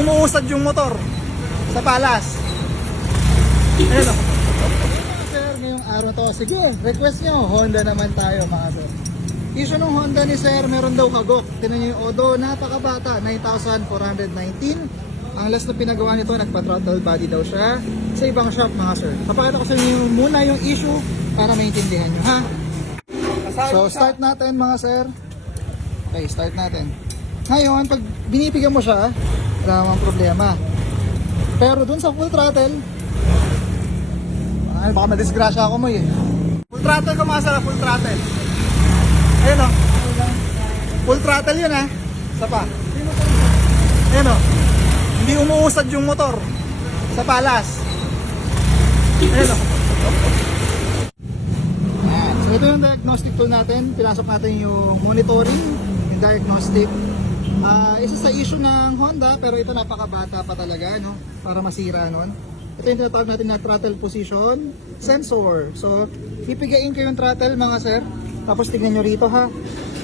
umuusad yung motor sa palas. Ayun o. Sir, ngayong araw to, sige, request nyo, Honda naman tayo mga sir. Issue ng Honda ni sir, meron daw kagok. Tinan nyo yung Odo, napakabata, 9,419. Ang last na pinagawa nito, nagpa-throttle body daw siya sa ibang shop mga sir. Papakita ko sa inyo muna yung issue para maintindihan nyo ha. So start natin mga sir. Okay, start natin. Ngayon, pag binibigyan mo siya, wala problema. Pero dun sa full throttle, ay, baka madisgrasya ako mo eh. Full throttle ko mga sir, full throttle. Ayun o. Full throttle yun ha. Isa pa. Ayun o. Hindi umuusad yung motor sa palas. Ayun o. Ayan. So ito yung diagnostic tool natin. Pinasok natin yung monitoring, yung diagnostic. Ah, isa sa issue ng Honda, pero ito napakabata pa talaga, no? Para masira nun. Ito yung tinatawag natin na throttle position sensor. So, ipigain ko yung throttle mga sir. Tapos tignan nyo rito ha.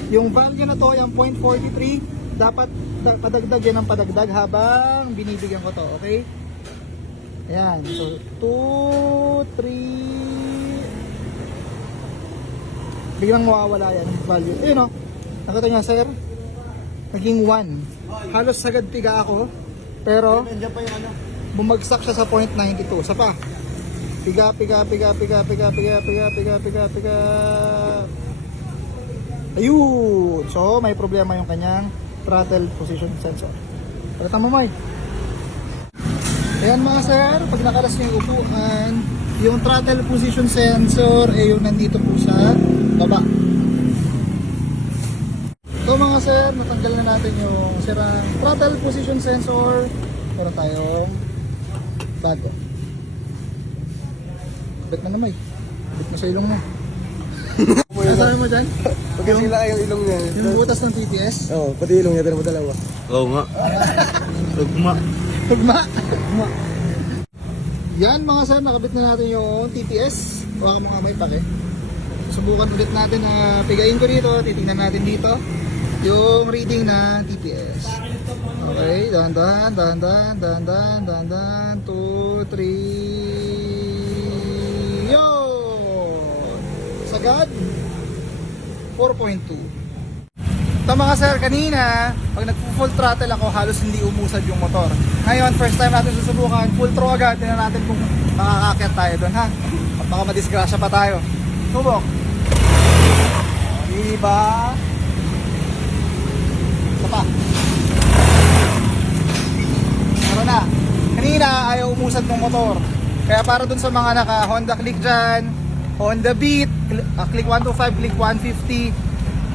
Yung value na to, yung 0.43, dapat da- padagdag yan ng padagdag habang binibigyan ko to, okay? Ayan. So, 2, 3, biglang mawawala yan value. Ayun o. Nakita niya sir? Naging 1. Halos sagad piga ako. Pero ano. bumagsak siya sa point 92. Sa pa. Piga, piga, piga, piga, piga, piga, piga, piga, piga, piga. Ayun. So, may problema yung kanyang throttle position sensor. Pagkata mo. Ayan mga sir, pag nakalas niyo yung upuan, yung throttle position sensor ay yung nandito po sa baba. So mga sir, natanggal na natin yung sirang throttle position sensor. Meron tayong bago. Kabit na naman eh. Kabit mo sa ilong mo. Nasaan mo dyan? Pagka sila yung ilong niya. Yung butas ng TTS? Oo, oh, pati ilong niya. Dalawa dalawa. Oo nga. Tugma. Tugma. Tugma. Yan mga sir, nakabit na natin yung TTS. Baka mo nga may pake. Subukan ulit natin na pigain ko dito. Titingnan natin dito yung reading ng TTS. Okay, dahan-dahan, dahan-dahan, dahan-dahan, dahan-dahan. 2, 3... Yun! Sagad. 4.2. Ito mga sir, kanina, pag nag-full throttle ako, halos hindi umusad yung motor. Ngayon, first time natin susubukan, full throw agad, tingnan natin kung makakakyat tayo doon ha. At baka madisgrasya pa tayo. Subok. Diba? Isa pa. Meron na. Kanina, umusad ng motor. Kaya para dun sa mga naka Honda Click dyan, Honda Beat, ah, Click 125, Click 150,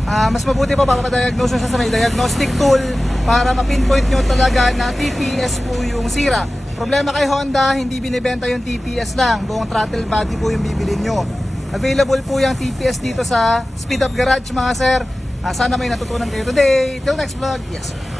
Ah, mas mabuti pa papaddiagnose nyo siya sa may diagnostic tool para ma-pinpoint nyo talaga na TPS po yung sira. Problema kay Honda, hindi binibenta yung TPS lang. Buong throttle body po yung bibilin nyo. Available po yung TPS dito sa Speed Up Garage mga sir. Ah, sana may natutunan kayo today. Till next vlog, yes sir.